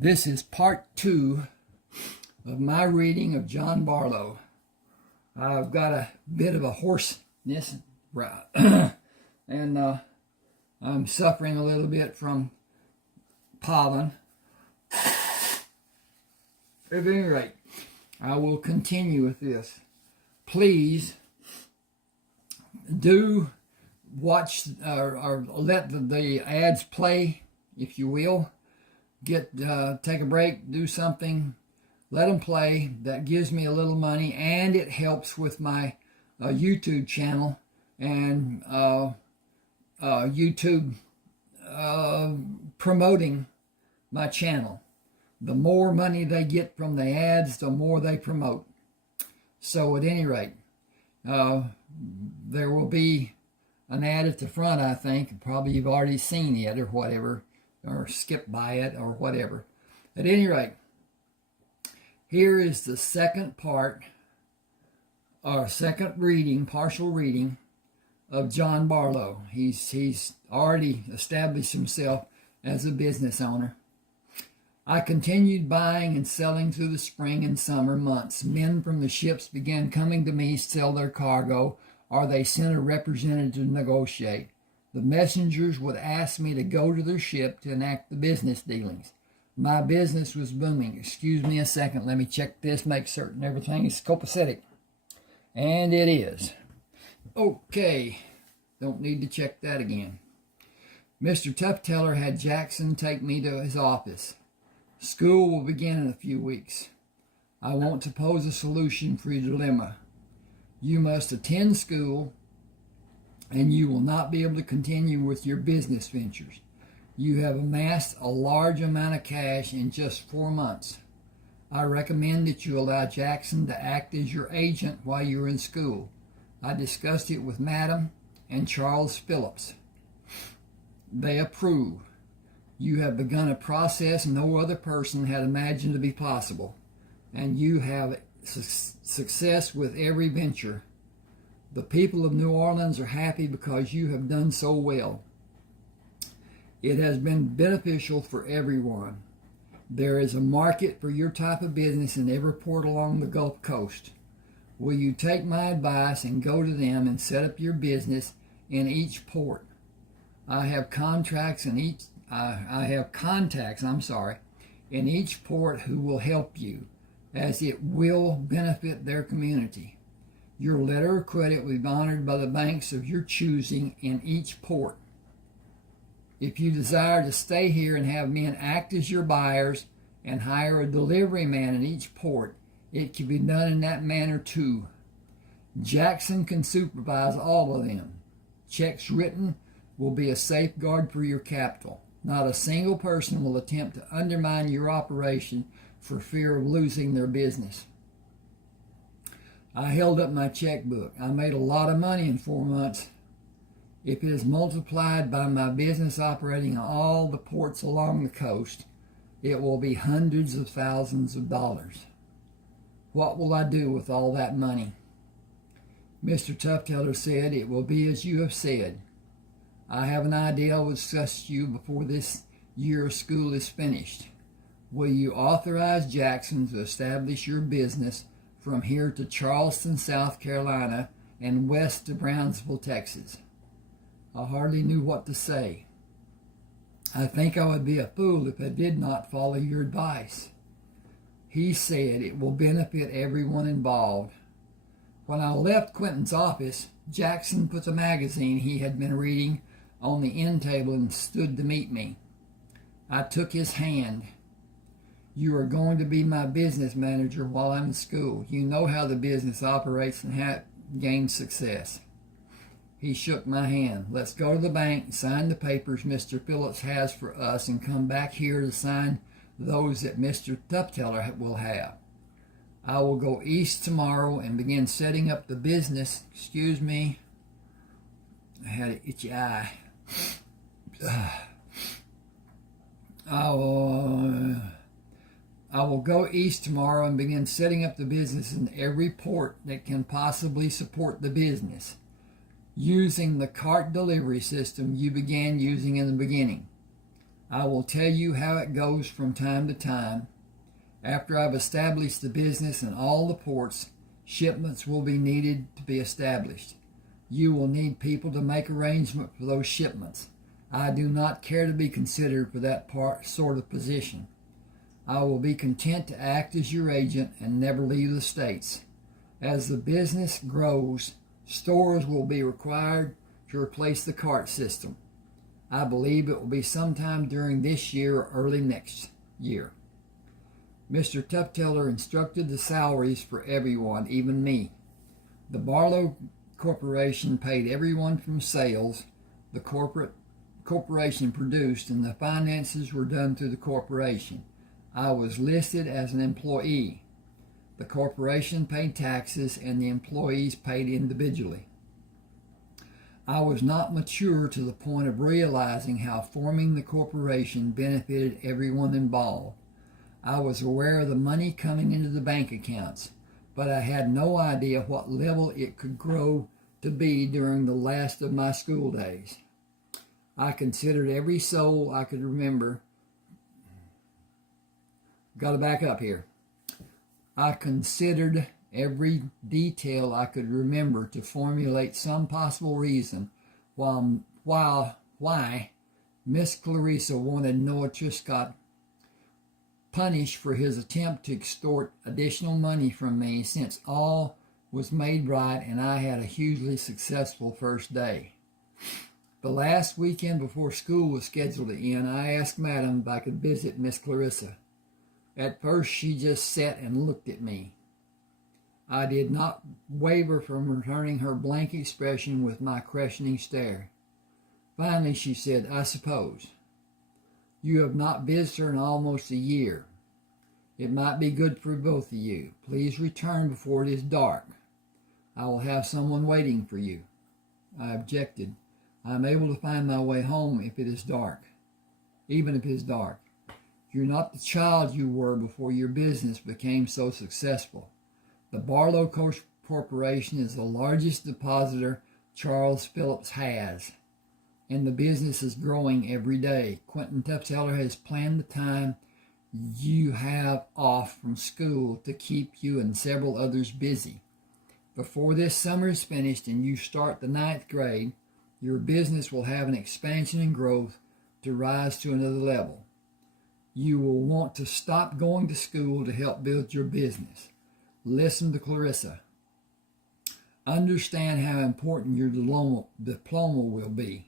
This is part 2 of my reading of Jon Bartleaux. I've got a bit of a hoarseness, and I'm suffering a little bit from pollen. At any rate, I will continue with this. Please do watch or let the ads play, if you will. Take a break, do something, let them play. That gives me a little money, and it helps with my YouTube channel and YouTube promoting my channel. The more money they get from the ads, the more they promote. So at any rate, there will be an ad at the front, I think. Probably you've already seen it or whatever, or skipped by it or whatever. At any rate, here is the second part, or second reading, partial reading of Jon Bartleaux. He's already established himself as a business owner. I continued buying and selling through the spring and summer months. Men from the ships began coming to me to sell their cargo, or they sent a representative to negotiate. The messengers would ask me to go to their ship to enact the business dealings. My business was booming. Excuse me a second. Let me check this, make certain everything is copacetic. And it is. Okay. Don't need to check that again. Mr. Tufteller had Jackson take me to his office. School will begin in a few weeks. I want to pose a solution for your dilemma. You must attend school, and you will not be able to continue with your business ventures. You have amassed a large amount of cash in just 4 months. I recommend that you allow Jackson to act as your agent while you're in school. I discussed it with Madam and Charles Phillips. They approve. You have begun a process no other person had imagined to be possible, and you have success with every venture. The people of New Orleans are happy because you have done so well. It has been beneficial for everyone. There is a market for your type of business in every port along the Gulf Coast. Will you take my advice and go to them and set up your business in each port? I have contacts in each port who will help you, as it will benefit their community. Your letter of credit will be honored by the banks of your choosing in each port. If you desire to stay here and have men act as your buyers and hire a delivery man in each port, it can be done in that manner too. Jackson can supervise all of them. Checks written will be a safeguard for your capital. Not a single person will attempt to undermine your operation for fear of losing their business. I held up my checkbook. I made a lot of money in 4 months. If it is multiplied by my business operating in all the ports along the coast, it will be hundreds of thousands of dollars. What will I do with all that money? Mr. Tufteller said, it will be as you have said. I have an idea I will discuss to you before this year of school is finished. Will you authorize Jackson to establish your business from here to Charleston, South Carolina, and west to Brownsville, Texas? I hardly knew what to say. I think I would be a fool if I did not follow your advice. He said it will benefit everyone involved. When I left Quentin's office, Jackson put the magazine he had been reading on the end table and stood to meet me. I took his hand. You are going to be my business manager while I'm in school. You know how the business operates and how it gains success. He shook my hand. Let's go to the bank and sign the papers Mr. Phillips has for us and come back here to sign those that Mr. Tufteller will have. I will go east tomorrow and begin setting up the business. Excuse me. I had an itchy eye. I will go east tomorrow and begin setting up the business in every port that can possibly support the business, using the cart delivery system you began using in the beginning. I will tell you how it goes from time to time. After I've established the business in all the ports, shipments will be needed to be established. You will need people to make arrangement for those shipments. I do not care to be considered for that sort of position. I will be content to act as your agent and never leave the States. As the business grows, stores will be required to replace the cart system. I believe it will be sometime during this year or early next year. Mr. Tufteller instructed the salaries for everyone, even me. The Bartleaux Corporation paid everyone from sales the corporation produced, and the finances were done through the corporation. I was listed as an employee. The corporation paid taxes, and the employees paid individually. I was not mature to the point of realizing how forming the corporation benefited everyone involved. I was aware of the money coming into the bank accounts, but I had no idea what level it could grow to be during the last of my school days. I considered every soul I could remember. Got to back up here. I considered every detail I could remember to formulate some possible reason why Miss Clarissa wanted Noah Triscott punished for his attempt to extort additional money from me, since all was made right and I had a hugely successful first day. The last weekend before school was scheduled to end, I asked Madam if I could visit Miss Clarissa. At first she just sat and looked at me. I did not waver from returning her blank expression with my questioning stare. Finally she said, "I suppose. You have not visited her in almost a year. It might be good for both of you. Please return before it is dark. I will have someone waiting for you." I objected. I am able to find my way home if it is dark. Even if it is dark. You're not the child you were before your business became so successful. The Bartleaux Corporation is the largest depositor Charles Phillips has, and the business is growing every day. Quentin Tufteller has planned the time you have off from school to keep you and several others busy. Before this summer is finished and you start the 9th grade, your business will have an expansion and growth to rise to another level. You will want to stop going to school to help build your business. Listen to Clarissa. Understand how important your diploma will be.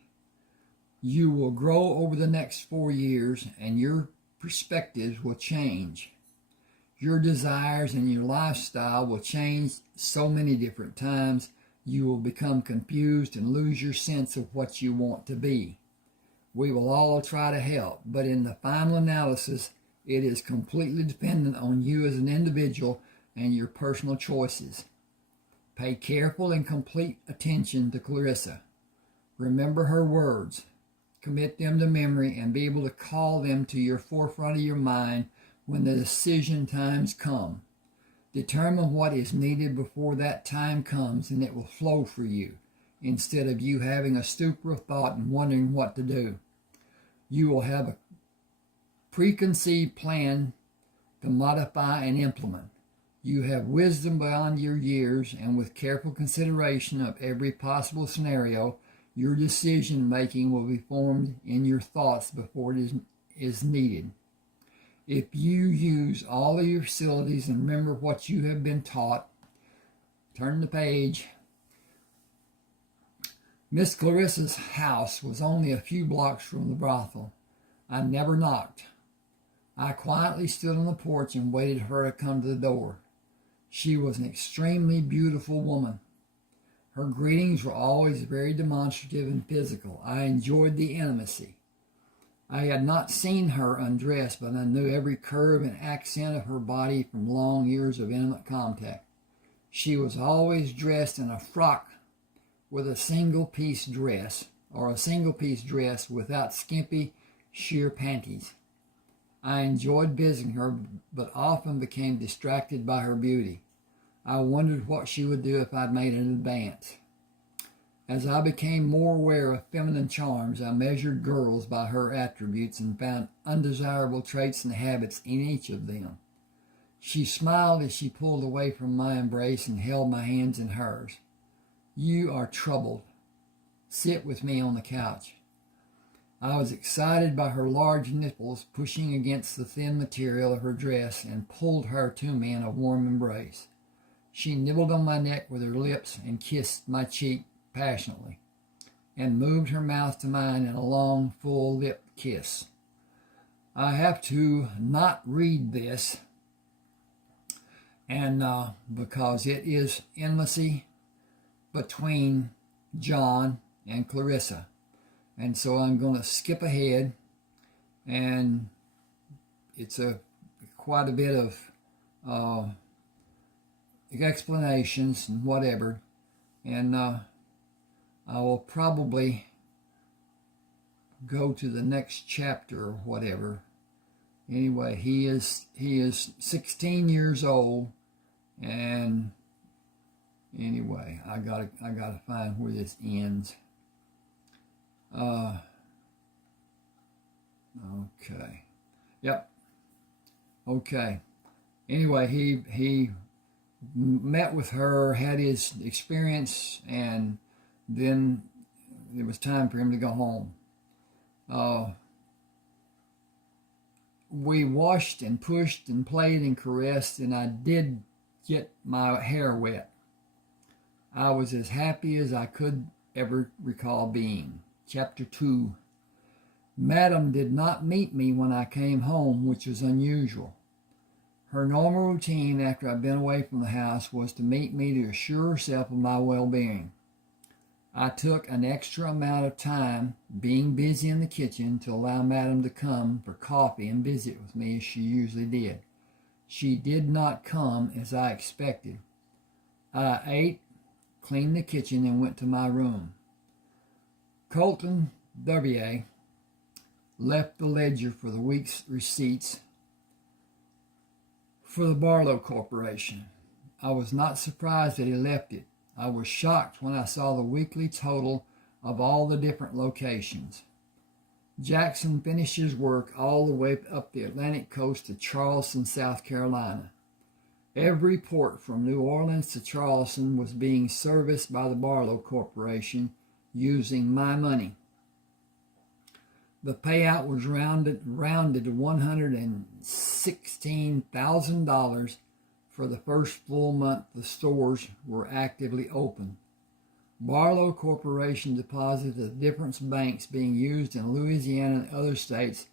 You will grow over the next 4 years, and your perspectives will change. Your desires and your lifestyle will change so many different times. You will become confused and lose your sense of what you want to be. We will all try to help, but in the final analysis, it is completely dependent on you as an individual and your personal choices. Pay careful and complete attention to Clarissa. Remember her words. Commit them to memory and be able to call them to your forefront of your mind when the decision times come. Determine what is needed before that time comes, and it will flow for you, instead of you having a stupor of thought and wondering what to do. You will have a preconceived plan to modify and implement. You have wisdom beyond your years, and with careful consideration of every possible scenario, your decision-making will be formed in your thoughts before it is needed. If you use all of your facilities and remember what you have been taught, turn the page. Miss Clarissa's house was only a few blocks from the brothel. I never knocked. I quietly stood on the porch and waited for her to come to the door. She was an extremely beautiful woman. Her greetings were always very demonstrative and physical. I enjoyed the intimacy. I had not seen her undressed, but I knew every curve and accent of her body from long years of intimate contact. She was always dressed in a frock with a single-piece dress, or a single-piece dress without skimpy, sheer panties. I enjoyed visiting her, but often became distracted by her beauty. I wondered what she would do if I'd made an advance. As I became more aware of feminine charms, I measured girls by her attributes and found undesirable traits and habits in each of them. She smiled as she pulled away from my embrace and held my hands in hers. "You are troubled. Sit with me on the couch." I was excited by her large nipples pushing against the thin material of her dress and pulled her to me in a warm embrace. She nibbled on my neck with her lips and kissed my cheek passionately, and moved her mouth to mine in a long, full lip kiss. I have to not read this, and because it is intimacy between Jon and Clarissa, and so I'm going to skip ahead, and it's quite a bit of explanations and whatever, and I will probably go to the next chapter or whatever. Anyway, he is 16 years old, and anyway, I gotta find where this ends. Okay. Yep. Okay. Anyway, he met with her, had his experience, and then it was time for him to go home. We washed and pushed and played and caressed, and I did get my hair wet. I was as happy as I could ever recall being. Chapter 2. Madam did not meet me when I came home, which was unusual. Her normal routine after I'd been away from the house was to meet me to assure herself of my well-being. I took an extra amount of time being busy in the kitchen to allow Madam to come for coffee and visit with me as she usually did. She did not come as I expected. I ate, cleaned the kitchen, and went to my room. Colton W. left the ledger for the week's receipts for the Bartleaux Corporation. I was not surprised that he left it. I was shocked when I saw the weekly total of all the different locations. Jackson finished his work all the way up the Atlantic coast to Charleston, South Carolina. Every port from New Orleans to Charleston was being serviced by the Bartleaux Corporation using my money. The payout was rounded to $116,000 for the first full month the stores were actively open. Bartleaux Corporation deposited the different banks being used in Louisiana and other states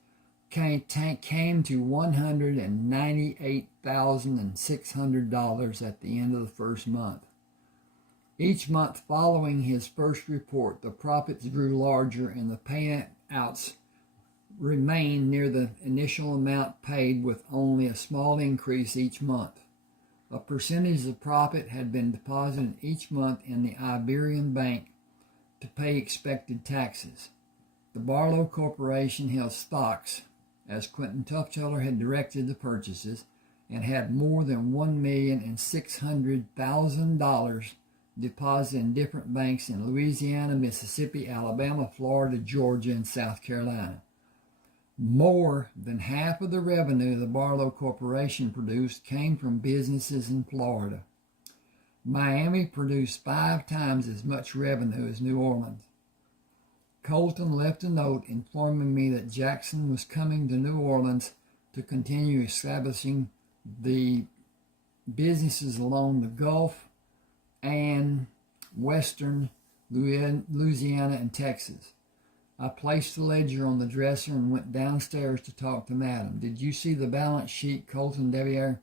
came to $198,600 at the end of the first month. Each month following his first report, the profits grew larger and the payouts remained near the initial amount paid, with only a small increase each month. A percentage of profit had been deposited each month in the Iberian Bank to pay expected taxes. The Bartleaux Corporation held stocks, as Quentin Tufteller had directed the purchases, and had more than $1,600,000 deposited in different banks in Louisiana, Mississippi, Alabama, Florida, Georgia, and South Carolina. More than half of the revenue the Bartleaux Corporation produced came from businesses in Florida. Miami produced 5 times as much revenue as New Orleans. Colton left a note informing me that Jackson was coming to New Orleans to continue establishing the businesses along the Gulf and western Louisiana and Texas. I placed the ledger on the dresser and went downstairs to talk to Madam. "Did you see the balance sheet Colton Devier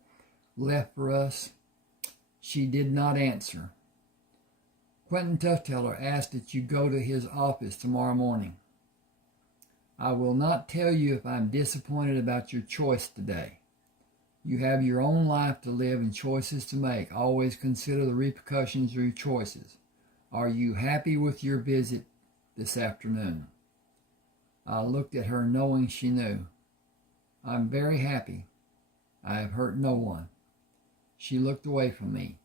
left for us?" She did not answer. "Quentin Tufteller asked that you go to his office tomorrow morning. I will not tell you if I'm disappointed about your choice today. You have your own life to live and choices to make. Always consider the repercussions of your choices. Are you happy with your visit this afternoon?" I looked at her knowing she knew. "I'm very happy. I have hurt no one." She looked away from me.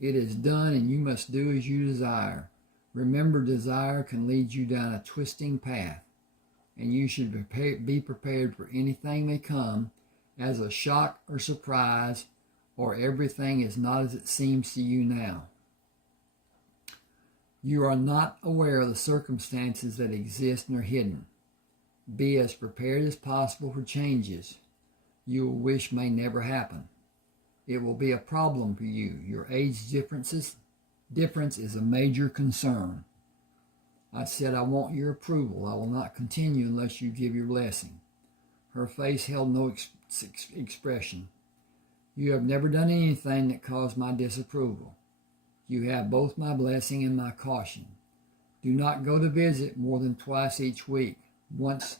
"It is done, and you must do as you desire. Remember, desire can lead you down a twisting path, and you should be prepared for anything may come as a shock or surprise, or everything is not as it seems to you now. You are not aware of the circumstances that exist and are hidden. Be as prepared as possible for changes you will wish may never happen. It will be a problem for you. Your age difference is a major concern. I said, I want your approval. I will not continue unless you give your blessing. Her face held no expression. You have never done anything that caused my disapproval. You have both my blessing and my caution. Do not go to visit more than twice each week. Once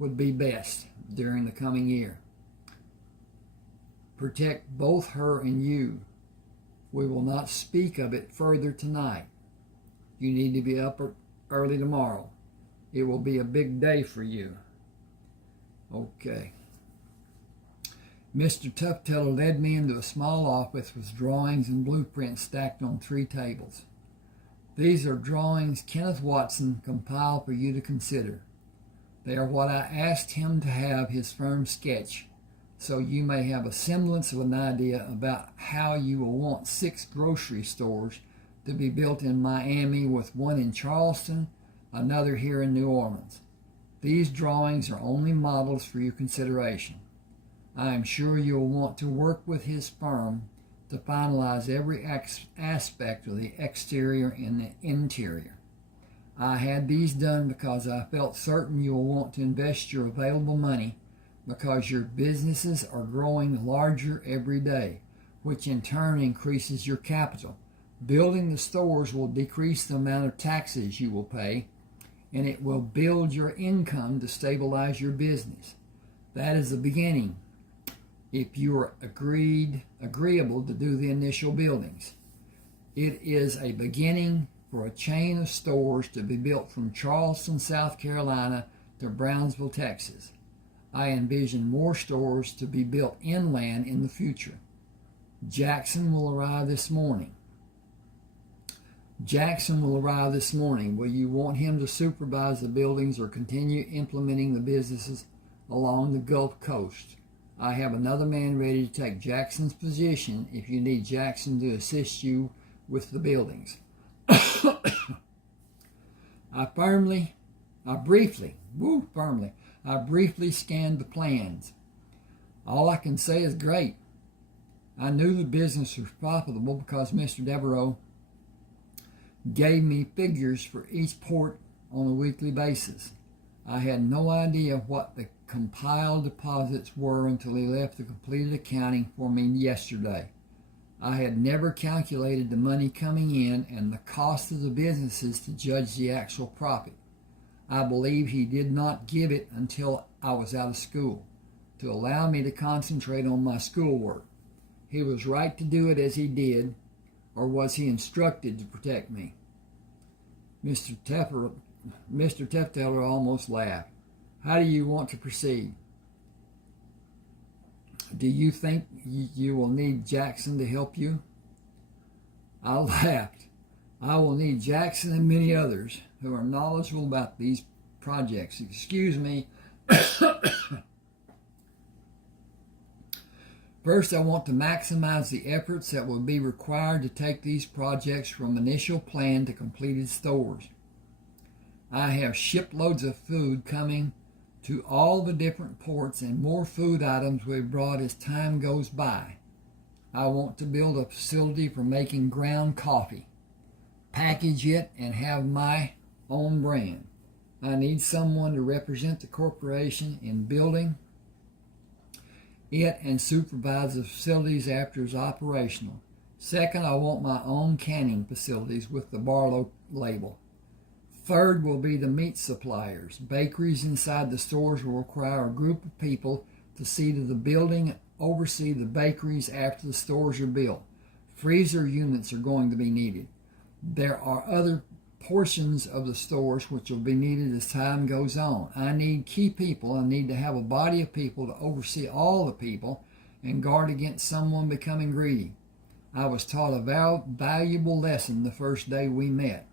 would be best during the coming year. Protect both her and you. We will not speak of it further tonight. You need to be up early tomorrow. It will be a big day for you. Okay. Mr. Tufteller led me into a small office with drawings and blueprints stacked on 3 tables. These are drawings Kenneth Watson compiled for you to consider. They are what I asked him to have his firm sketch, so you may have a semblance of an idea about how you will want 6 grocery stores to be built in Miami, with one in Charleston, another here in New Orleans. These drawings are only models for your consideration. I am sure you'll want to work with his firm to finalize every aspect of the exterior and the interior. I had these done because I felt certain you will want to invest your available money, because your businesses are growing larger every day, which in turn increases your capital. Building the stores will decrease the amount of taxes you will pay, and it will build your income to stabilize your business. That is the beginning, if you are agreeable to do the initial buildings. It is a beginning for a chain of stores to be built from Charleston, South Carolina to Brownsville, Texas. I envision more stores to be built inland in the future. Jackson will arrive this morning. Will you want him to supervise the buildings or continue implementing the businesses along the Gulf Coast? I have another man ready to take Jackson's position if you need Jackson to assist you with the buildings. I briefly scanned the plans. All I can say is great. I knew the business was profitable because Mr. Devereaux gave me figures for each port on a weekly basis. I had no idea what the compiled deposits were until he left the completed accounting for me yesterday. I had never calculated the money coming in and the cost of the businesses to judge the actual profit. I believe he did not give it until I was out of school, to allow me to concentrate on my schoolwork. He was right to do it as he did, or was he instructed to protect me? Mr. Tefteller almost laughed. How do you want to proceed? Do you think you will need Jackson to help you? I laughed. I will need Jackson and many others who are knowledgeable about these projects. Excuse me. First, I want to maximize the efforts that will be required to take these projects from initial plan to completed stores. I have shiploads of food coming to all the different ports, and more food items will be brought as time goes by. I want to build a facility for making ground coffee, package it, and have my own brand. I need someone to represent the corporation in building it and supervise the facilities after it's operational. Second, I want my own canning facilities with the Bartleaux label. Third will be the meat suppliers. Bakeries inside the stores will require a group of people to see to the building and oversee the bakeries after the stores are built. Freezer units are going to be needed. There are other portions of the stores which will be needed as time goes on. I need key people. I need to have a body of people to oversee all the people and guard against someone becoming greedy. I was taught a valuable lesson the first day we met.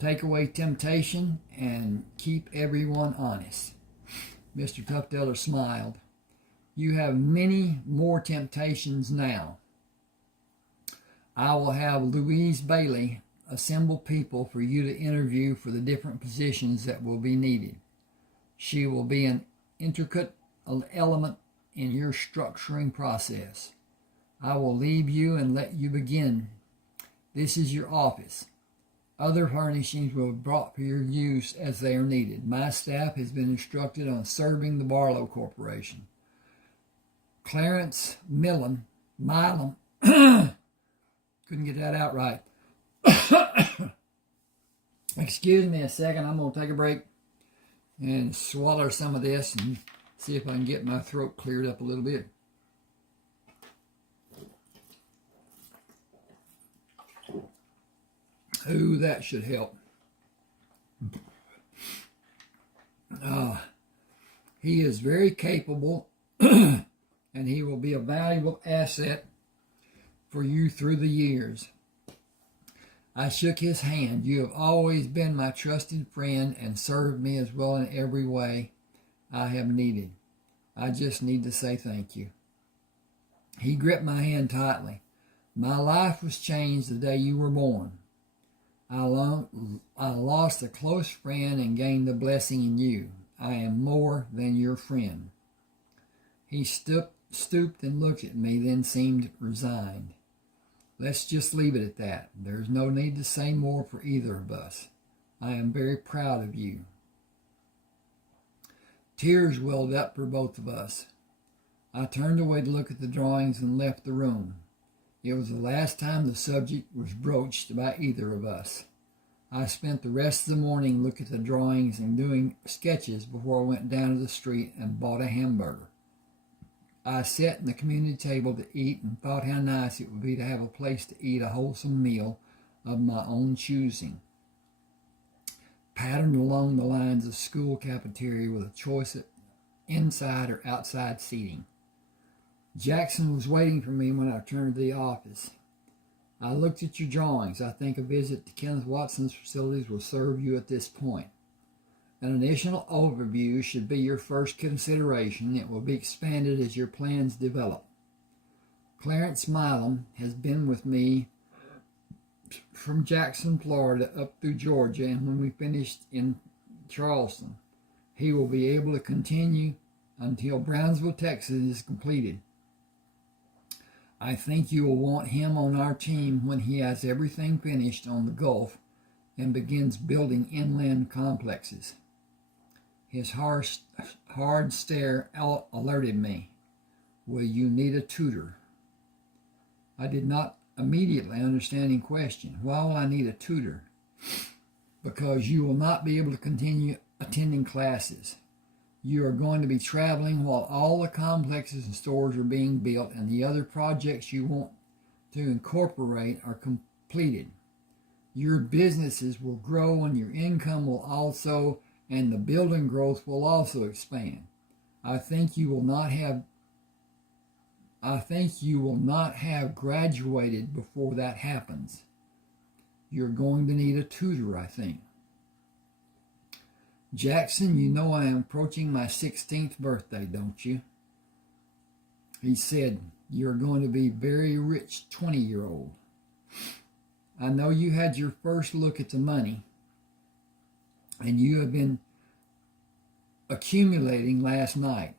take away temptation and keep everyone honest. Mr. Tufteller smiled. You have many more temptations now. I will have Louise Bailey assemble people for you to interview for the different positions that will be needed. She will be an intricate element in your structuring process. I will leave you and let you begin. This is your office. Other furnishings will be brought for your use as they are needed. My staff has been instructed on serving the Bartleaux Corporation. Clarence Milam, couldn't get that out right. Excuse me a second, I'm going to take a break and swallow some of this and see if I can get my throat cleared up a little bit. Ooh, that should help. He is very capable and he will be a valuable asset for you through the years. I shook his hand. You have always been my trusted friend and served me as well in every way I have needed. I just need to say thank you. He gripped my hand tightly. My life was changed the day you were born. I lost a close friend and gained a blessing in you. I am more than your friend. He stooped and looked at me, then seemed resigned. Let's just leave it at that. There's no need to say more for either of us. I am very proud of you. Tears welled up for both of us. I turned away to look at the drawings and left the room. It was the last time the subject was broached by either of us. I spent the rest of the morning looking at the drawings and doing sketches before I went down to the street and bought a hamburger. I sat in the community table to eat and thought how nice it would be to have a place to eat a wholesome meal of my own choosing, patterned along the lines of school cafeteria with a choice of inside or outside seating. Jackson was waiting for me when I returned to the office. I looked at your drawings. I think a visit to Kenneth Watson's facilities will serve you at this point. An initial overview should be your first consideration. It will be expanded as your plans develop. Clarence Milam has been with me from Jackson, Florida, up through Georgia, and when we finished in Charleston, he will be able to continue until Brownsville, Texas is completed. I think you will want him on our team when he has everything finished on the Gulf and begins building inland complexes. His hard stare alerted me. Will you need a tutor? I did not immediately understand in question. Why will I need a tutor? Because you will not be able to continue attending classes. You are going to be traveling while all the complexes and stores are being built and the other projects you want to incorporate are completed. Your businesses will grow and your income will also, and the building growth will also expand. I think you will not have graduated before that happens. You're going to need a tutor, I think. Jackson, you know I am approaching my 16th birthday, don't you? He said, you're going to be a very rich 20-year-old. I know you had your first look at the money, and you have been accumulating last night.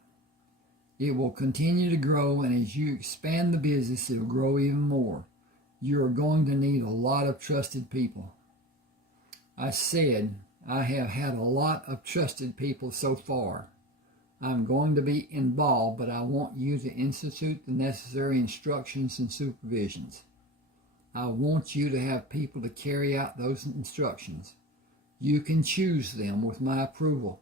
It will continue to grow, and as you expand the business, it will grow even more. You are going to need a lot of trusted people. I said, I have had a lot of trusted people so far. I'm going to be involved, but I want you to institute the necessary instructions and supervisions. I want you to have people to carry out those instructions. You can choose them with my approval.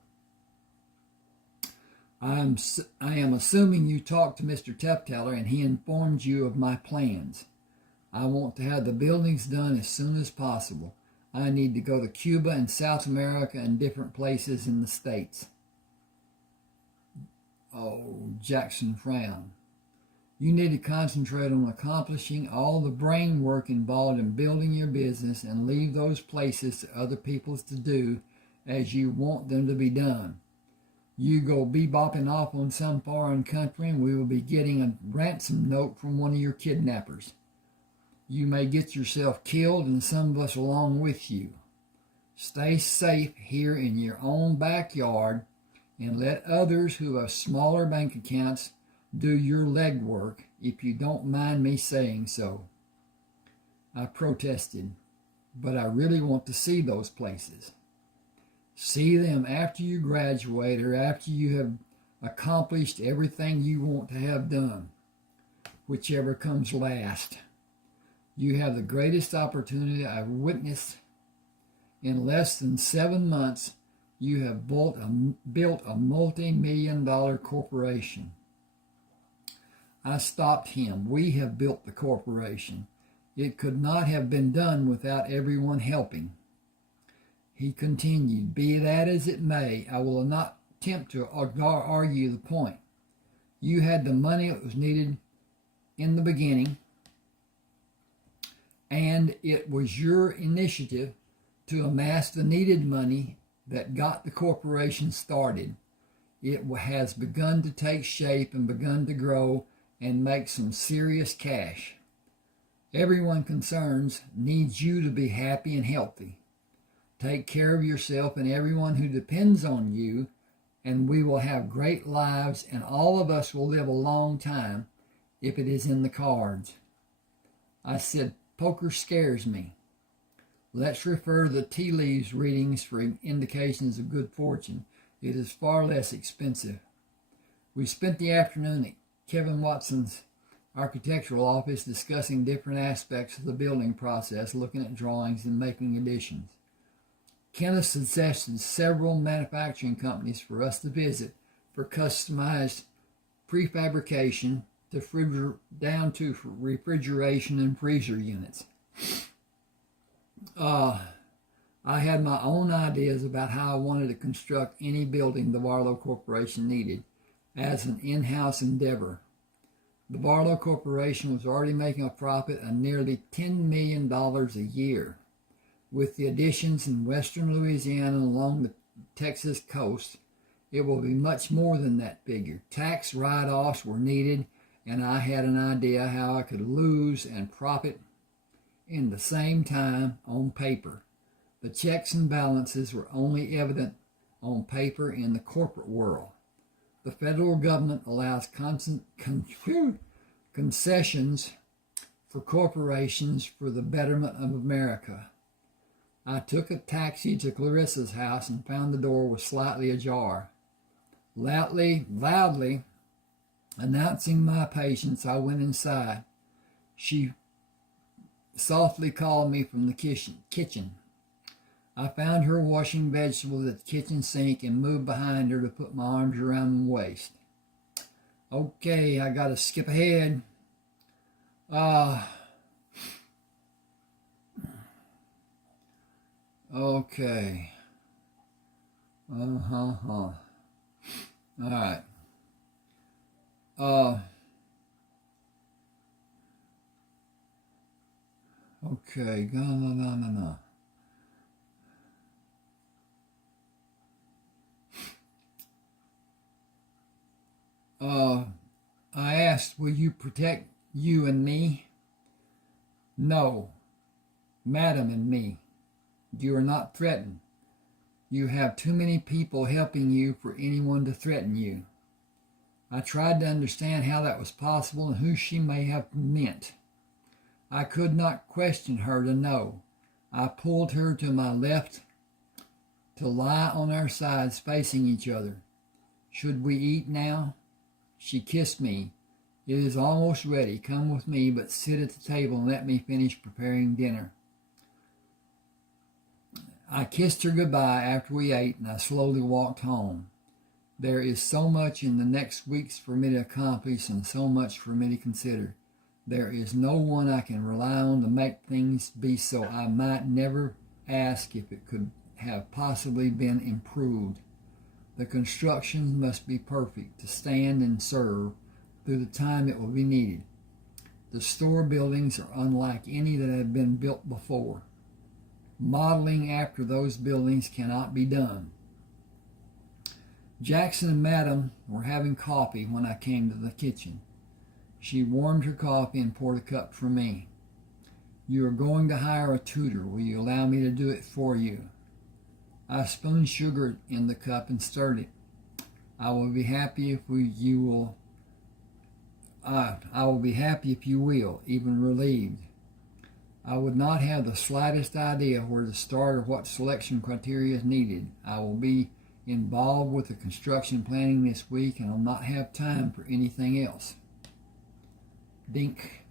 I am assuming you talked to Mr. Tufteller and he informed you of my plans. I want to have the buildings done as soon as possible. I need to go to Cuba and South America and different places in the States. Oh, Jackson frowned. You need to concentrate on accomplishing all the brain work involved in building your business and leave those places to other people to do as you want them to be done. You go bebopping off on some foreign country and we will be getting a ransom note from one of your kidnappers. You may get yourself killed and some of us along with you. Stay safe here in your own backyard and let others who have smaller bank accounts do your legwork, if you don't mind me saying so. I protested, but I really want to see those places. See them after you graduate or after you have accomplished everything you want to have done, whichever comes last. You have the greatest opportunity I've witnessed. In less than 7 months, you have built a multi-million-dollar corporation. I stopped him. We have built the corporation. It could not have been done without everyone helping. He continued, be that as it may, I will not attempt to argue the point. You had the money that was needed in the beginning, and it was your initiative to amass the needed money that got the corporation started. It has begun to take shape and begun to grow and make some serious cash. Everyone concerned needs you to be happy and healthy. Take care of yourself and everyone who depends on you, and we will have great lives, and all of us will live a long time if it is in the cards. I said, poker scares me. Let's refer to the tea leaves readings for indications of good fortune. It is far less expensive. We spent the afternoon at Kevin Watson's architectural office discussing different aspects of the building process, looking at drawings and making additions. Kenneth suggested several manufacturing companies for us to visit for customized prefabrication down to refrigeration and freezer units. I had my own ideas about how I wanted to construct any building the Bartleaux Corporation needed as an in-house endeavor. The Bartleaux Corporation was already making a profit of nearly $10 million a year. With the additions in western Louisiana and along the Texas coast, it will be much more than that figure. Tax write-offs were needed, and I had an idea how I could lose and profit in the same time on paper. The checks and balances were only evident on paper in the corporate world. The federal government allows concessions for corporations for the betterment of America. I took a taxi to Clarissa's house and found the door was slightly ajar. Loudly announcing my patience, I went inside. She softly called me from the kitchen. I found her washing vegetables at the kitchen sink and moved behind her to put my arms around my waist. Okay, I gotta skip ahead. Okay. All right. Okay. No. I asked, will you protect you and me? No, madam and me. You are not threatened. You have too many people helping you for anyone to threaten you. I tried to understand how that was possible and who she may have meant. I could not question her to know. I pulled her to my left to lie on our sides facing each other. Should we eat now? She kissed me. It is almost ready. Come with me, but sit at the table and let me finish preparing dinner. I kissed her goodbye after we ate, and I slowly walked home. There is so much in the next weeks for me to accomplish and so much for me to consider. There is no one I can rely on to make things be so. I might never ask if it could have possibly been improved. The constructions must be perfect to stand and serve. through the time it will be needed. The store buildings are unlike any that have been built before. Modeling after those buildings cannot be done. Jackson and Madam were having coffee when I came to the kitchen. She warmed her coffee and poured a cup for me. You are going to hire a tutor. Will you allow me to do it for you? I spooned sugar in the cup and stirred it. I will be happy if you will. I will be happy if you will, even relieved. I would not have the slightest idea where to start or what selection criteria is needed. I will be involved with the construction planning this week and will not have time for anything else. Dink.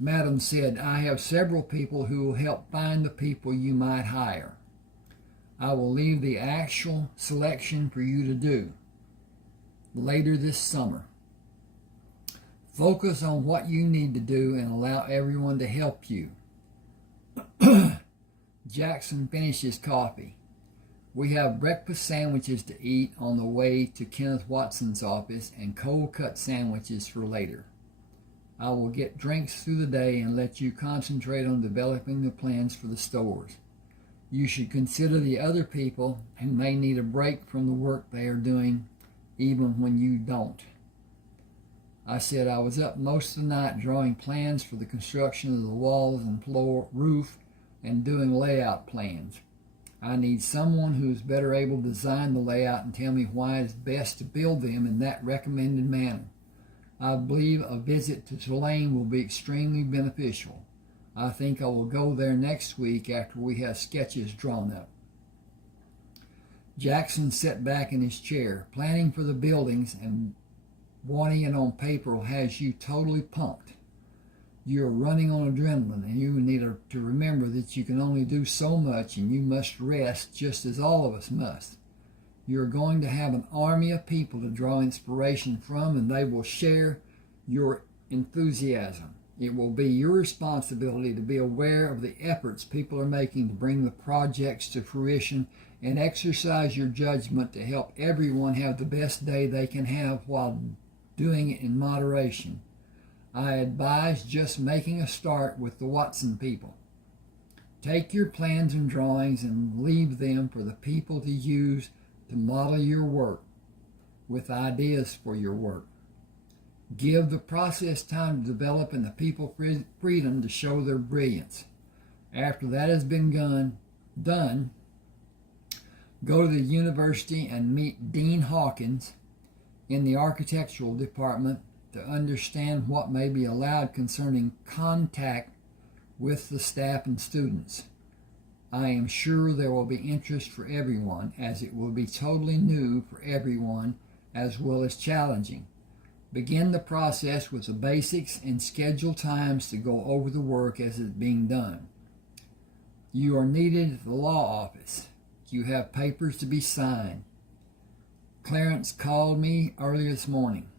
Madam said, I have several people who will help find the people you might hire. I will leave the actual selection for you to do later this summer. Focus on what you need to do and allow everyone to help you. Jackson finished his coffee. We have breakfast sandwiches to eat on the way to Kenneth Watson's office and cold cut sandwiches for later. I will get drinks through the day and let you concentrate on developing the plans for the stores. You should consider the other people who may need a break from the work they are doing, even when you don't. I said I was up most of the night drawing plans for the construction of the walls and floor, roof, and doing layout plans. I need someone who is better able to design the layout and tell me why it is best to build them in that recommended manner. I believe a visit to Tulane will be extremely beneficial. I think I will go there next week after we have sketches drawn up. Jackson sat back in his chair. Planning for the buildings and wanting it on paper has you totally pumped. You are running on adrenaline, and you need to remember that you can only do so much and you must rest just as all of us must. You are going to have an army of people to draw inspiration from, and they will share your enthusiasm. It will be your responsibility to be aware of the efforts people are making to bring the projects to fruition and exercise your judgment to help everyone have the best day they can have while doing it in moderation. I advise just making a start with the Watson people. Take your plans and drawings and leave them for the people to use to model your work with ideas for your work. Give the process time to develop and the people freedom to show their brilliance. After that has been done, go to the university and meet Dean Hawkins in the architectural department to understand what may be allowed concerning contact with the staff and students. I am sure there will be interest for everyone, as it will be totally new for everyone as well as challenging. Begin the process with the basics and schedule times to go over the work as it is being done. You are needed at the law office. You have papers to be signed. Clarence called me earlier this morning.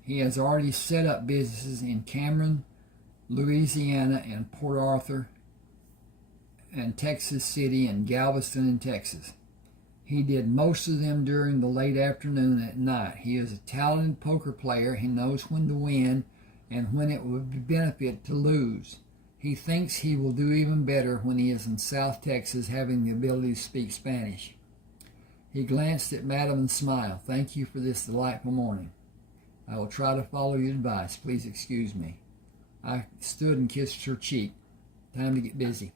He has already set up businesses in Cameron, Louisiana, and Port Arthur, and Texas City, and Galveston in Texas. He did most of them during the late afternoon at night. He is a talented poker player. He knows when to win and when it would benefit to lose. He thinks he will do even better when he is in South Texas, having the ability to speak Spanish. He glanced at Madam and smiled. Thank you for this delightful morning. I will try to follow your advice. Please excuse me. I stood and kissed her cheek. Time to get busy.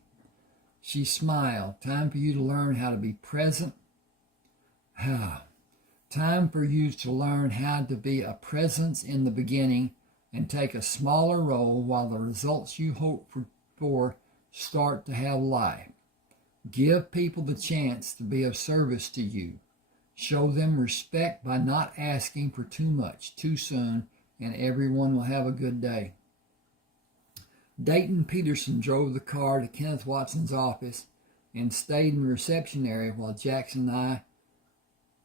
She smiled. Time for you to learn how to be present. Time for you to learn how to be a presence in the beginning and take a smaller role while the results you hope for start to have life. Give people the chance to be of service to you. Show them respect by not asking for too much too soon, and everyone will have a good day. Dayton Peterson drove the car to Kenneth Watson's office and stayed in the reception area while Jackson and I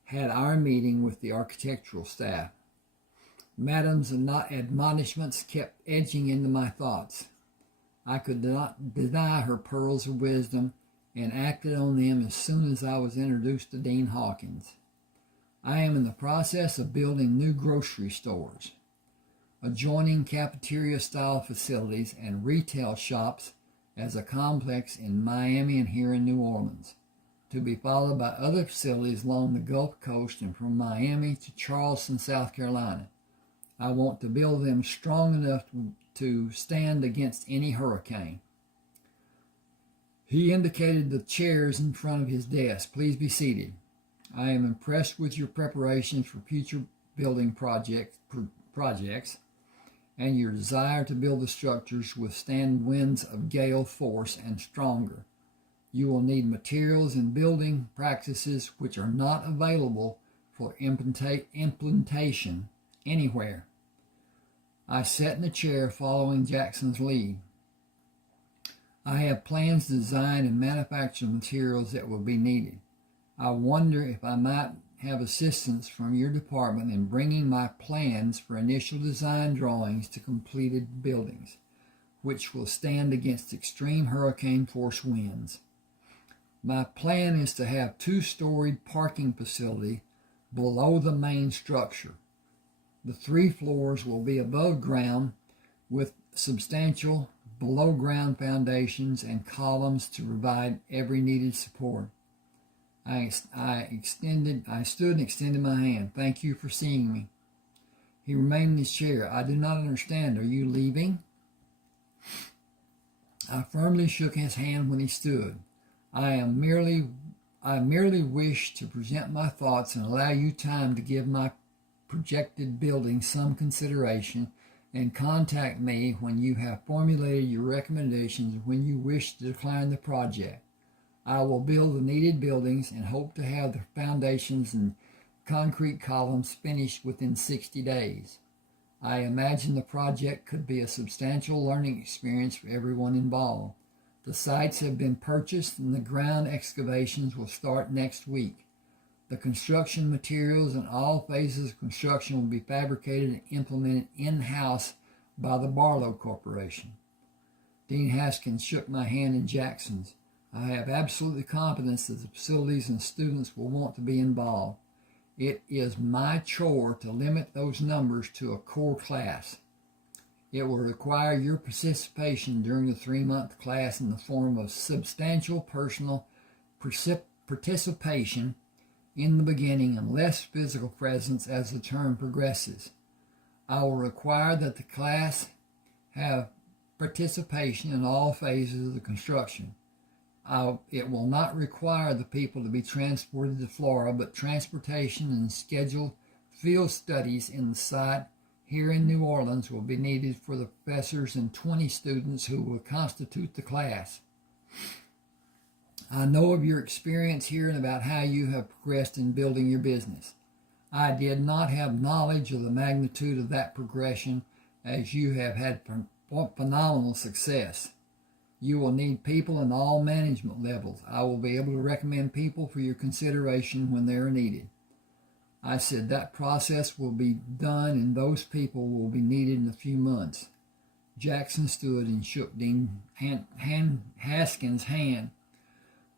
had our meeting with the architectural staff. Madam's admonishments kept edging into my thoughts. I could not deny her pearls of wisdom and acted on them as soon as I was introduced to Dean Hawkins. I am in the process of building new grocery stores. adjoining cafeteria-style facilities and retail shops as a complex in Miami and here in New Orleans, to be followed by other facilities along the Gulf Coast and from Miami to Charleston, South Carolina. I want to build them strong enough to stand against any hurricane. He indicated the chairs in front of his desk. Please be seated. I am impressed with your preparations for future building projects and your desire to build the structures withstand winds of gale force and stronger. You will need materials and building practices which are not available for implementation anywhere. I sat in the chair following Jackson's lead. I have plans to design and manufacture materials that will be needed. I wonder if I might have assistance from your department in bringing my plans for initial design drawings to completed buildings, which will stand against extreme hurricane force winds. My plan is to have two-storied parking facility below the main structure. The 3 floors will be above ground with substantial below-ground foundations and columns to provide every needed support. I stood and extended my hand. Thank you for seeing me. He remained in his chair. I do not understand. Are you leaving? I firmly shook his hand when he stood. I merely wish to present my thoughts and allow you time to give my projected building some consideration and contact me when you have formulated your recommendations when you wish to decline the project. I will build the needed buildings and hope to have the foundations and concrete columns finished within 60 days. I imagine the project could be a substantial learning experience for everyone involved. The sites have been purchased and the ground excavations will start next week. The construction materials and all phases of construction will be fabricated and implemented in-house by the Bartleaux Corporation. Dean Haskins shook my hand in Jackson's. I have absolute confidence that the facilities and students will want to be involved. It is my chore to limit those numbers to a core class. It will require your participation during the 3-month class in the form of substantial personal participation in the beginning and less physical presence as the term progresses. I will require that the class have participation in all phases of the construction. It will not require the people to be transported to Florida, but transportation and scheduled field studies in the site here in New Orleans will be needed for the professors and 20 students who will constitute the class. I know of your experience here and about how you have progressed in building your business. I did not have knowledge of the magnitude of that progression, as you have had phenomenal success. You will need people in all management levels. I will be able to recommend people for your consideration when they are needed. I said that process will be done and those people will be needed in a few months. Jackson stood and shook Dean Haskins' hand.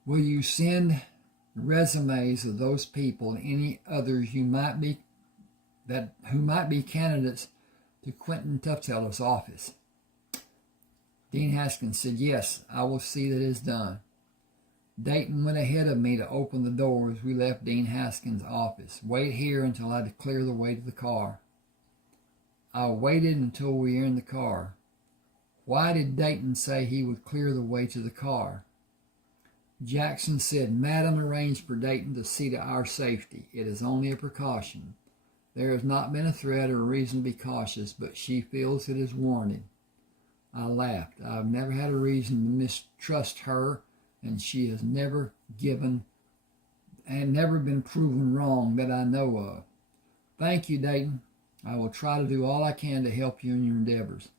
Will you send resumes of those people and any others who might be candidates to Quentin Tuftheller's office? Dean Haskins said, yes, I will see that it is done. Dayton went ahead of me to open the door as we left Dean Haskins' office. Wait here until I clear the way to the car. I waited until we were in the car. Why did Dayton say he would clear the way to the car? Jackson said, Madam arranged for Dayton to see to our safety. It is only a precaution. There has not been a threat or a reason to be cautious, but she feels it is warranted. I laughed. I've never had a reason to mistrust her, and she has never been proven wrong that I know of. Thank you, Dayton. I will try to do all I can to help you in your endeavors.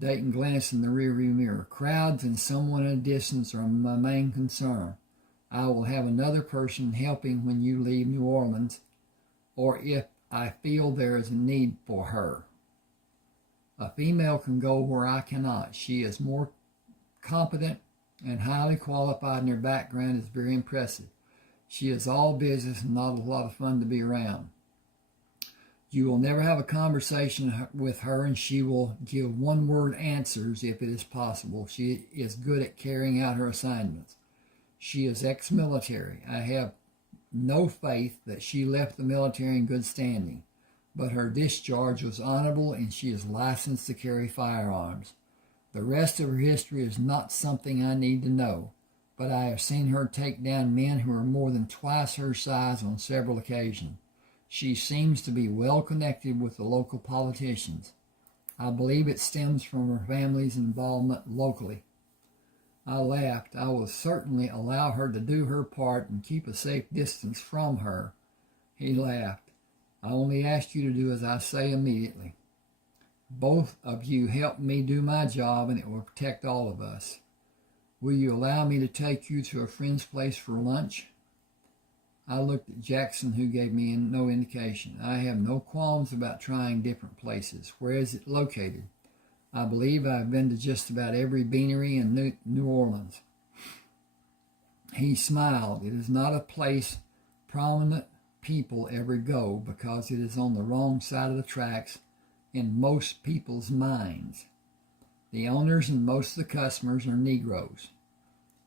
Dayton glanced in the rearview mirror. Crowds and someone in a distance are my main concern. I will have another person helping when you leave New Orleans, or if I feel there is a need for her. A female can go where I cannot. She is more competent and highly qualified, and her background is very impressive. She is all business and not a lot of fun to be around. You will never have a conversation with her, and she will give one-word answers if it is possible. She is good at carrying out her assignments. She is ex-military. I have no faith that she left the military in good standing, but her discharge was honorable, and she is licensed to carry firearms. The rest of her history is not something I need to know, but I have seen her take down men who are more than twice her size on several occasions. She seems to be well connected with the local politicians. I believe it stems from her family's involvement locally. I laughed. I will certainly allow her to do her part and keep a safe distance from her. He laughed. I only ask you to do as I say immediately. Both of you help me do my job, and it will protect all of us. Will you allow me to take you to a friend's place for lunch? I looked at Jackson, who gave me no indication. I have no qualms about trying different places. Where is it located? I believe I've been to just about every beanery in New Orleans. He smiled. It is not a place prominent people ever go because it is on the wrong side of the tracks in most people's minds. The owners and most of the customers are Negroes.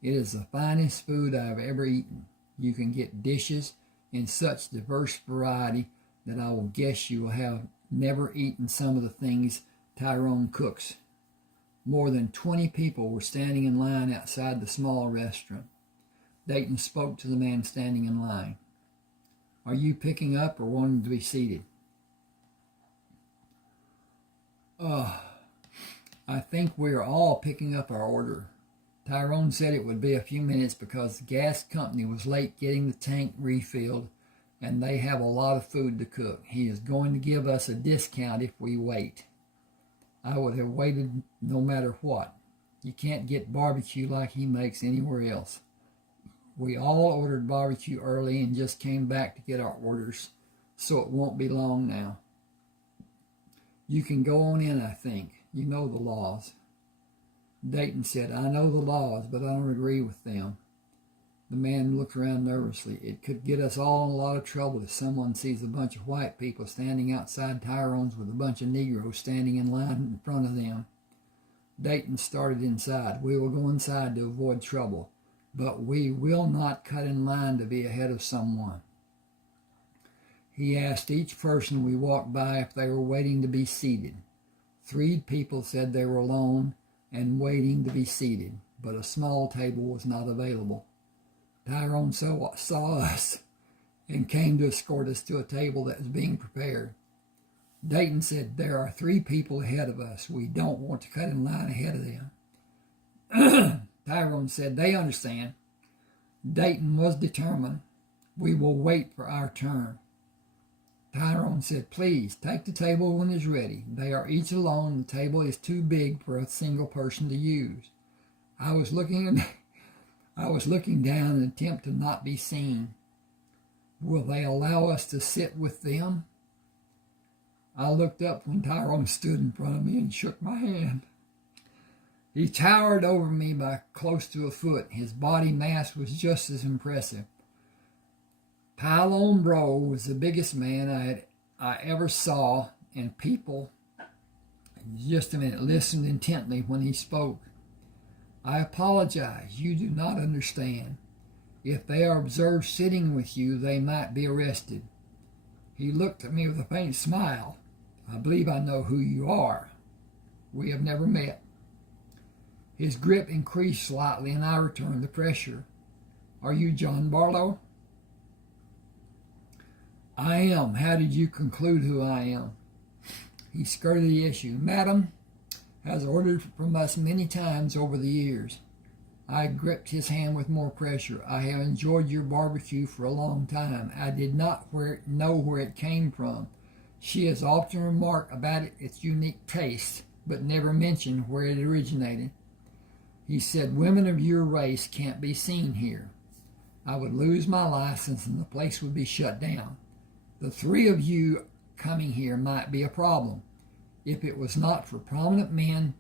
It is the finest food I have ever eaten. You can get dishes in such diverse variety that I will guess you will have never eaten some of the things Tyrone cooks. More than 20 people were standing in line outside the small restaurant. Dayton spoke to the man standing in line. Are you picking up or wanting to be seated? I think we are all picking up our order. Tyrone said it would be a few minutes because the gas company was late getting the tank refilled, and they have a lot of food to cook. He is going to give us a discount if we wait. I would have waited no matter what. You can't get barbecue like he makes anywhere else. We all ordered barbecue early and just came back to get our orders, so it won't be long now. You can go on in, I think. You know the laws. Dayton said, I know the laws, but I don't agree with them. The man looked around nervously. It could get us all in a lot of trouble if someone sees a bunch of white people standing outside Tyrone's with a bunch of Negroes standing in line in front of them. Dayton started inside. We will go inside to avoid trouble, but we will not cut in line to be ahead of someone. He asked each person we walked by if they were waiting to be seated. 3 people said they were alone and waiting to be seated, but a small table was not available. Tyrone saw us and came to escort us to a table that was being prepared. Dayton said, there are 3 people ahead of us. We don't want to cut in line ahead of them. Tyrone said, they understand. Dayton was determined. We will wait for our turn. Tyrone said, please, take the table when it's ready. They are each alone. The table is too big for a single person to use. I was looking down in an attempt to not be seen. Will they allow us to sit with them? I looked up when Tyrone stood in front of me and shook my hand. He towered over me by close to a foot. His body mass was just as impressive. Pylon Bro was the biggest man I ever saw, and people, just a minute, listened intently when he spoke. I apologize. You do not understand. If they are observed sitting with you, they might be arrested. He looked at me with a faint smile. I believe I know who you are. We have never met. His grip increased slightly, and I returned the pressure. Are you Jon Bartleaux? I am. How did you conclude who I am? He skirted the issue. Madam has ordered from us many times over the years. I gripped his hand with more pressure. I have enjoyed your barbecue for a long time. I did not know where it came from. She has often remarked about its unique taste, but never mentioned where it originated. He said, women of your race can't be seen here. I would lose my license and the place would be shut down. The 3 of you coming here might be a problem. If it was not for prominent men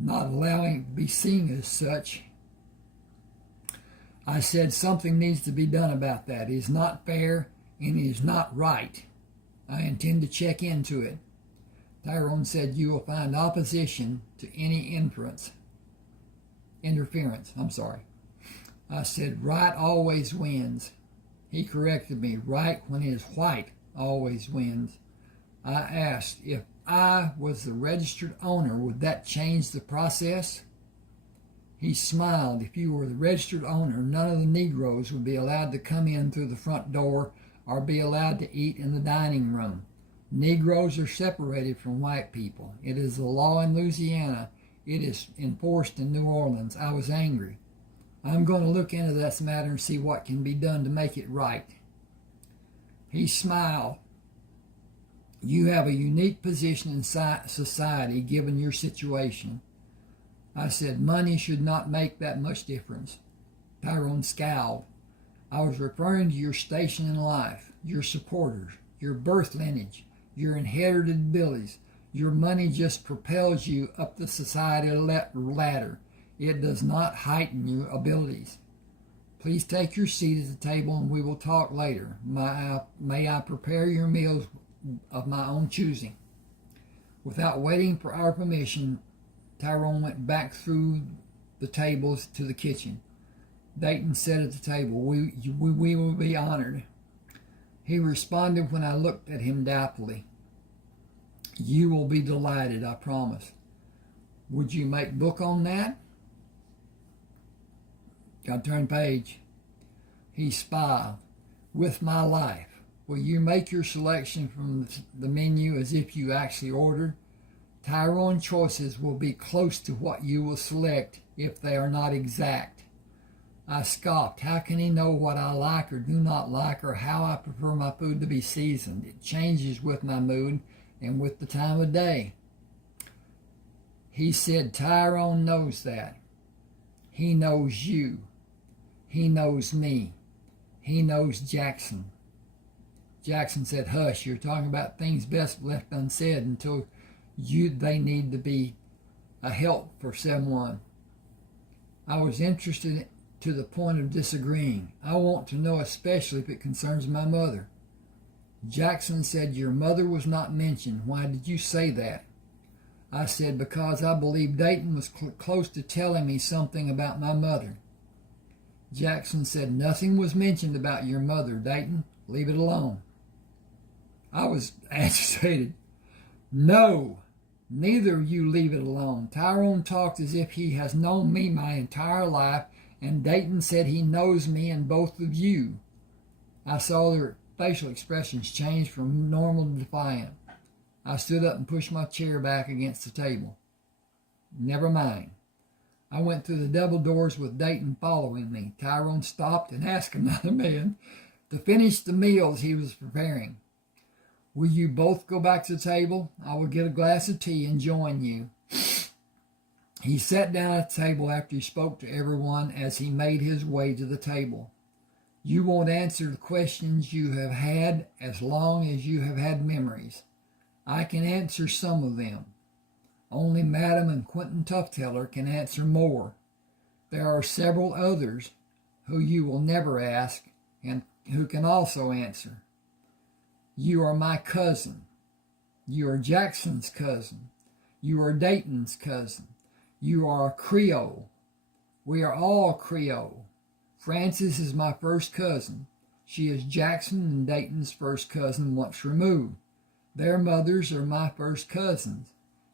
not allowing it to be seen as such, I said something needs to be done about that. It is not fair and it is not right. I intend to check into it. Tyrone said, you will find opposition to any interference. I said, right always wins. He corrected me, right when it is white always wins. I asked, if I was the registered owner, would that change the process? He smiled. If you were the registered owner, none of the Negroes would be allowed to come in through the front door or be allowed to eat in the dining room. Negroes are separated from white people. It is the law in Louisiana. It is enforced in New Orleans. I was angry. I'm going to look into this matter and see what can be done to make it right. He smiled. You have a unique position in society given your situation. I said, money should not make that much difference. Tyrone scowled. I was referring to your station in life, your supporters, your birth lineage, your inherited abilities. Your money just propels you up the societal ladder. It does not heighten your abilities. Please take your seat at the table and we will talk later. May I prepare your meals of my own choosing. Without waiting for our permission, Tyrone went back through the tables to the kitchen. Dayton said at the table, we will be honored. He responded when I looked at him doubtfully. You will be delighted, I promise. Would you make book on that? Got to turn page. He smiled. With my life. Will you make your selection from the menu as if you actually ordered? Tyrone choices will be close to what you will select if they are not exact. I scoffed. How can he know what I like or do not like or how I prefer my food to be seasoned? It changes with my mood and with the time of day. He said, Tyrone knows that. He knows you. He knows me. He knows Jackson. Jackson said, hush, you're talking about things best left unsaid until they need to be a help for someone. I was interested to the point of disagreeing. I want to know especially if it concerns my mother. Jackson said, your mother was not mentioned. Why did you say that? I said, because I believe Dayton was close to telling me something about my mother. Jackson said, nothing was mentioned about your mother, Dayton. Leave it alone. I was agitated. No, neither of you leave it alone. Tyrone talked as if he has known me my entire life, and Dayton said he knows me and both of you. I saw their facial expressions change from normal to defiant. I stood up and pushed my chair back against the table. Never mind. I went through the double doors with Dayton following me. Tyrone stopped and asked another man to finish the meals he was preparing. Will you both go back to the table? I will get a glass of tea and join you. He sat down at the table after he spoke to everyone as he made his way to the table. You won't answer the questions you have had as long as you have had memories. I can answer some of them. Only Madam and Quentin Tufteller can answer more. There are several others who you will never ask and who can also answer. You are my cousin. You are Jackson's cousin. You are Dayton's cousin. You are a Creole. We are all Creole. Frances is my first cousin. She is Jackson and Dayton's first cousin once removed. Their mothers are my first cousins.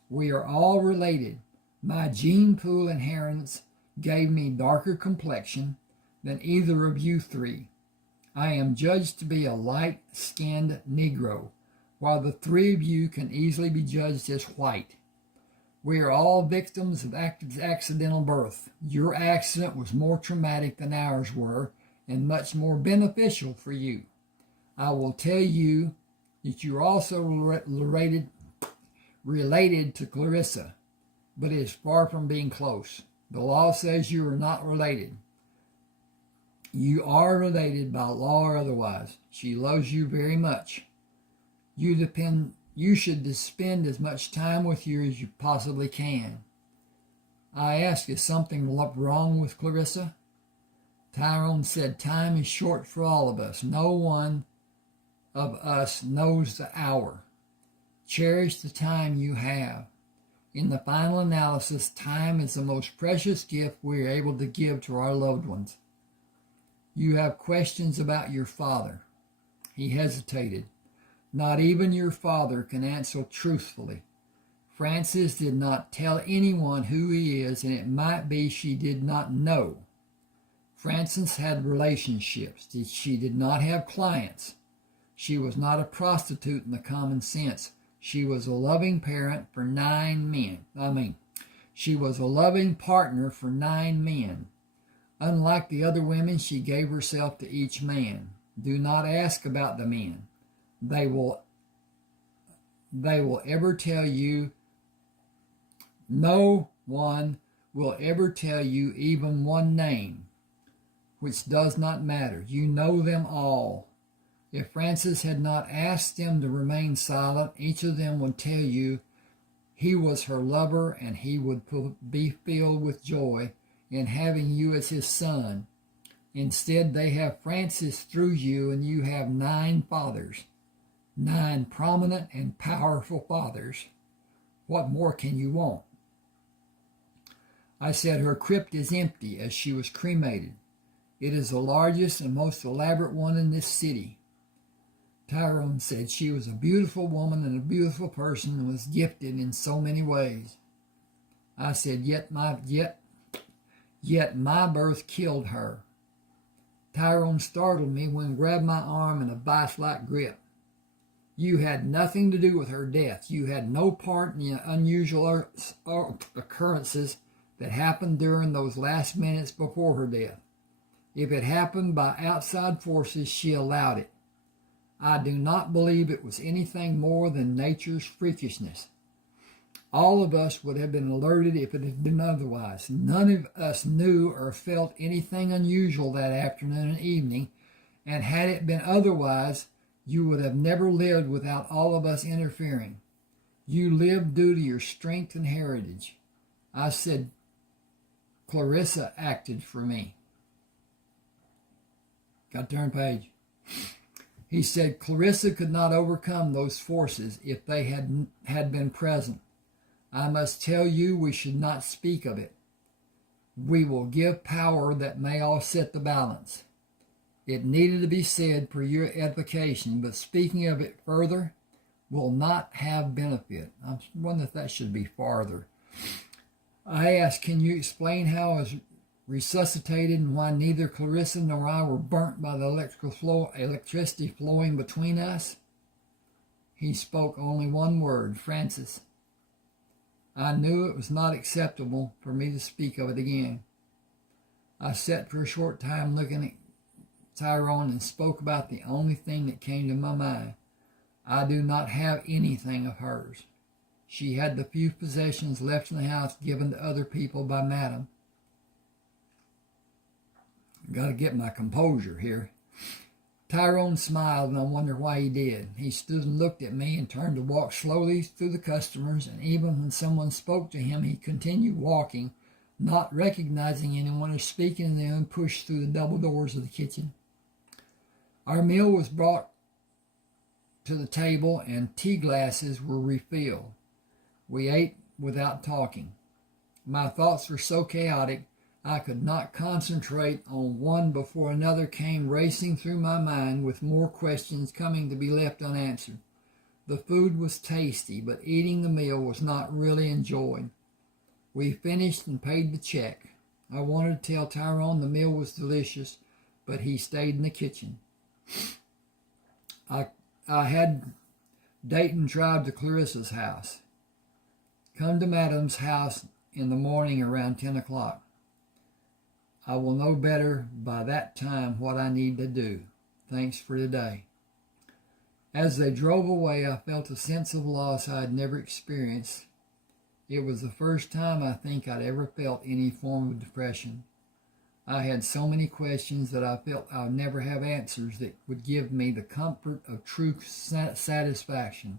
We are all related. My gene pool inheritance gave me darker complexion than either of you three. I am judged to be a light-skinned Negro, while the three of you can easily be judged as white. We are all victims of accidental birth. Your accident was more traumatic than ours were, and much more beneficial for you. I will tell you that you are also related to Clarissa, but it is far from being close. The law says you are not related. You are related by law or otherwise. She loves you very much. You should spend as much time with you as you possibly can. I ask, is something wrong with Clarissa? Tyrone said, time is short for all of us. No one of us knows the hour. Cherish the time you have. In the final analysis, time is the most precious gift we are able to give to our loved ones. You have questions about your father. He hesitated. Not even your father can answer truthfully. Frances did not tell anyone who he is, and it might be she did not know. Frances had relationships. She did not have clients. She was not a prostitute in the common sense. She was a loving parent for 9 men. She was a loving partner for 9 men. Unlike the other women, she gave herself to each man. Do not ask about the men. They will ever tell you. No one will ever tell you even one name, which does not matter. You know them all. If Frances had not asked them to remain silent, each of them would tell you he was her lover, and he would be filled with joy in having you as his son. Instead, they have Frances through you, and you have 9 fathers, 9 prominent and powerful fathers. What more can you want? I said her crypt is empty as she was cremated. It is the largest and most elaborate one in this city. Tyrone said she was a beautiful woman and a beautiful person and was gifted in so many ways. I said, yet my birth killed her. Tyrone startled me when he grabbed my arm in a vice-like grip. You had nothing to do with her death. You had no part in the unusual occurrences that happened during those last minutes before her death. If it happened by outside forces, she allowed it. I do not believe it was anything more than nature's freakishness. All of us would have been alerted if it had been otherwise. None of us knew or felt anything unusual that afternoon and evening, and had it been otherwise, you would have never lived without all of us interfering. You lived due to your strength and heritage. I said, Clarissa acted for me. Got to turn page. He said Clarissa could not overcome those forces if they had been present. I must tell you we should not speak of it. We will give power that may offset the balance. It needed to be said for your edification, but speaking of it further will not have benefit. I wonder if that should be farther. I asked, can you explain how I was resuscitated and why neither Clarissa nor I were burnt by the electricity flowing between us? He spoke only one word, Frances. I knew it was not acceptable for me to speak of it again. I sat for a short time looking at Tyrone and spoke about the only thing that came to my mind. I do not have anything of hers. She had the few possessions left in the house given to other people by Madam. Got to get my composure here. Tyrone smiled, and I wondered why he did. He stood and looked at me and turned to walk slowly through the customers, and even when someone spoke to him, he continued walking, not recognizing anyone or speaking to them, and pushed through the double doors of the kitchen. Our meal was brought to the table, and tea glasses were refilled. We ate without talking. My thoughts were so chaotic, I could not concentrate on one before another came racing through my mind, with more questions coming to be left unanswered. The food was tasty, but eating the meal was not really enjoyed. We finished and paid the check. I wanted to tell Tyrone the meal was delicious, but he stayed in the kitchen. I had Dayton drive to Clarissa's house. Come to Madam's house in the morning around 10 o'clock. I will know better by that time what I need to do. Thanks for today. As they drove away, I felt a sense of loss I had never experienced. It was the first time I think I'd ever felt any form of depression. I had so many questions that I felt I would never have answers that would give me the comfort of true satisfaction.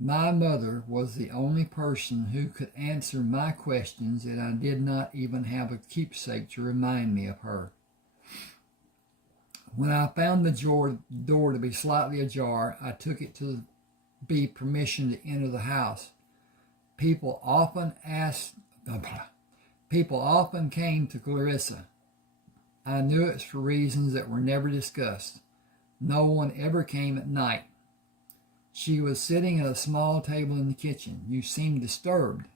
My mother was the only person who could answer my questions, and I did not even have a keepsake to remind me of her. When I found the door to be slightly ajar, I took it to be permission to enter the house. People often came to Clarissa. I knew it's for reasons that were never discussed. No one ever came at night. She was sitting at a small table in the kitchen. You seemed disturbed.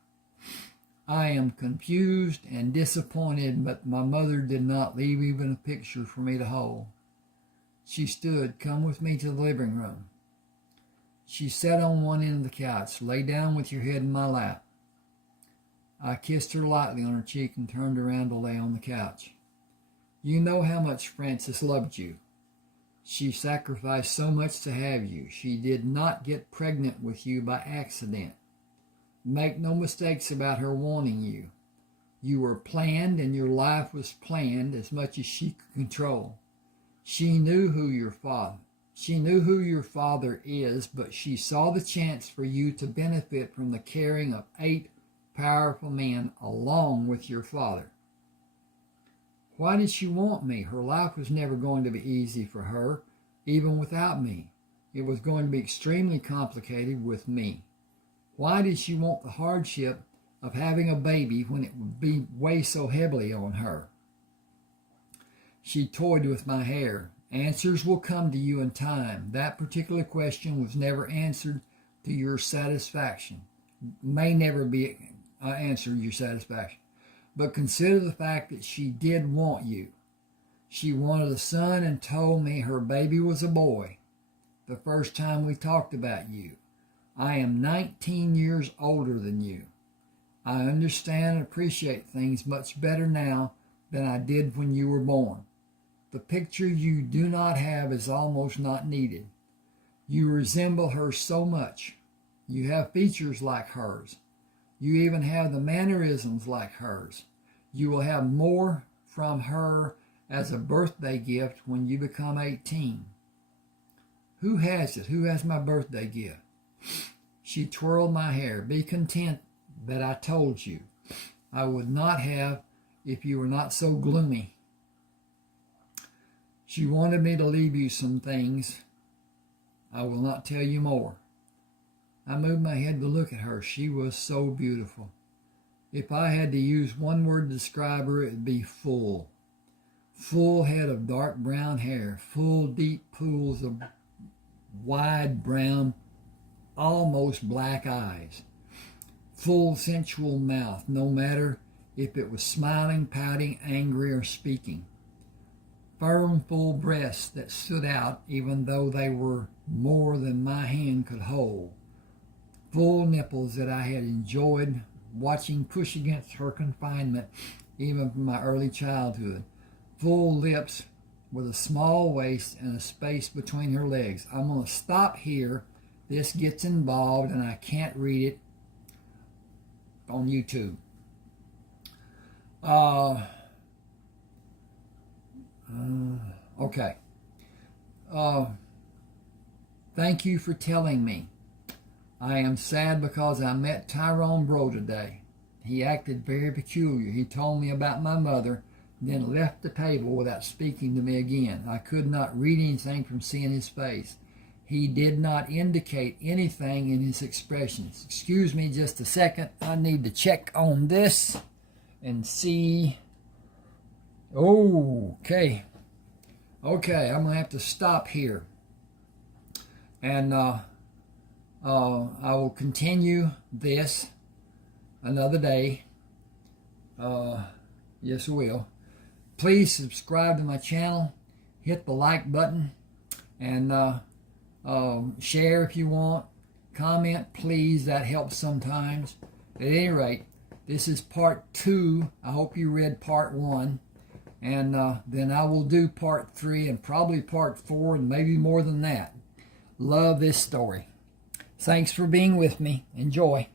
I am confused and disappointed, but my mother did not leave even a picture for me to hold. She stood, "Come with me to the living room." She sat on one end of the couch. "Lay down with your head in my lap." I kissed her lightly on her cheek and turned around to lay on the couch. "You know how much Frances loved you. She sacrificed so much to have you. She did not get pregnant with you by accident. Make no mistakes about her wanting you. You were planned, and your life was planned as much as she could control. She knew who your father is, but she saw the chance for you to benefit from the caring of 8 powerful men along with your father. Why did she want me? Her life was never going to be easy for her, even without me. It was going to be extremely complicated with me. Why did she want the hardship of having a baby when it would weigh so heavily on her? She toyed with my hair. Answers will come to you in time. That particular question was never answered to your satisfaction. May never be answered to your satisfaction. But consider the fact that she did want you. She wanted a son and told me her baby was a boy the first time we talked about you. I am 19 years older than you. I understand and appreciate things much better now than I did when you were born. The picture you do not have is almost not needed. You resemble her so much. You have features like hers. You even have the mannerisms like hers. You will have more from her as a birthday gift when you become 18. Who has it? Who has my birthday gift? She twirled my hair. Be content that I told you. I would not have if you were not so gloomy. She wanted me to leave you some things. I will not tell you more. I moved my head to look at her. She was so beautiful. If I had to use one word to describe her, it would be full. Full head of dark brown hair, full deep pools of wide brown, almost black eyes. Full sensual mouth, no matter if it was smiling, pouting, angry, or speaking. Firm, full breasts that stood out even though they were more than my hand could hold. Full nipples that I had enjoyed watching push against her confinement even from my early childhood. Full lips with a small waist and a space between her legs. I'm going to stop here. This gets involved and I can't read it on YouTube. Okay. Thank you for telling me. I am sad because I met Tyrone Bro today. He acted very peculiar. He told me about my mother, then left the table without speaking to me again. I could not read anything from seeing his face. He did not indicate anything in his expressions. Excuse me just a second. I need to check on this and see. Okay, I'm going to have to stop here. And I will continue this another day. Yes, I will. Please subscribe to my channel. Hit the like button. And share if you want. Comment, please. That helps sometimes. At any rate, this is part 2. I hope you read part 1. And then I will do part 3 and probably part 4 and maybe more than that. Love this story. Thanks for being with me. Enjoy.